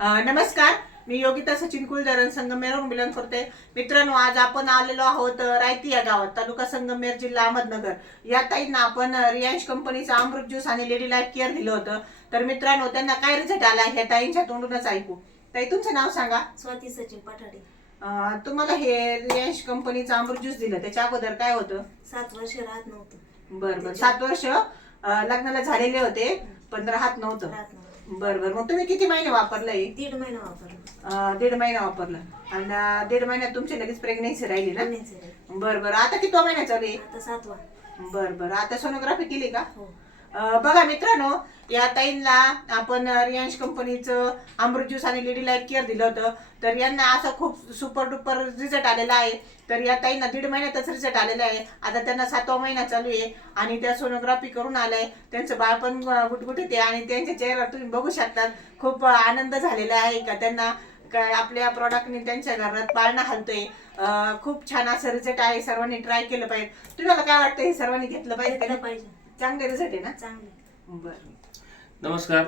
नमस्कार. मी योगिता सचिन कुलधरण संगमेरवरून बिलॉंग करते. मित्रांनो आज आपण आलेलो आहोत रायती या गावात तालुका संगमेर जिल्हा अहमदनगर. या ताईंना आपण रियांश कंपनीचा अमृत ज्यूस आणि लेडी लाईफ केअर दिलं होतं. तर मित्रांनो त्यांना काय रिझल्ट आला ह्या ताईंच्या तोंडूनच ऐकू. ताई तुमचं नाव सांगा. स्वाती सचिन पठाडे अ, तुम्हाला हे रियांश कंपनीचं अमृत ज्यूस दिलं त्याच्या अगोदर काय होतं? सात वर्ष राहत नव्हतं. बरं बरं. सात वर्ष अ, लग्नाला झालेले होते. पण राहत नव्हतं. राहत नव्हतं. बरं बरं. मग तुम्ही किती महिने वापरलंय दीड महिना वापरलं. अं, दीड महिना वापरलं. आणि अं, दीड महिन्यात तुमची लगेच प्रेग्नेन्सी राहिली ना? पुण्याचे रे. बर बर. आता किती महिना चालू आहे? आता सातवा. बर बर. आता सोनोग्राफी केली का? हो. बघा मित्रांनो या ताईंना आपण रियांश कंपनीचं अमृत ज्यूस आणि लेडी लाईफ केअर दिलं होतं. तर यांना असं खूप सुपर डुपर रिझल्ट आलेला आहे. तर या ताईंना दीड महिन्यातच रिझल्ट आलेला आहे. आता त्यांना सातवा महिना चालू आहे आणि त्या सोनोग्राफी करून आलाय. त्यांचं बाळ पण अं, गुटगुटीत आहे आणि त्यांच्या चेहऱ्यावर तुम्ही बघू शकतात. खूप आनंद झालेला आहे का त्यांना काय आपल्या प्रॉडक्टने त्यांच्या घरात पाळणा हलतोय खूप छान असं रिझल्ट आहे. सर्वांनी ट्राय केलं पाहिजे. तुम्हाला काय वाटतं? हे सर्वांनी घेतलं पाहिजे पाहिजे. चांगले रिझल्ट आहे ना? चांगले. बरं. नमस्कार.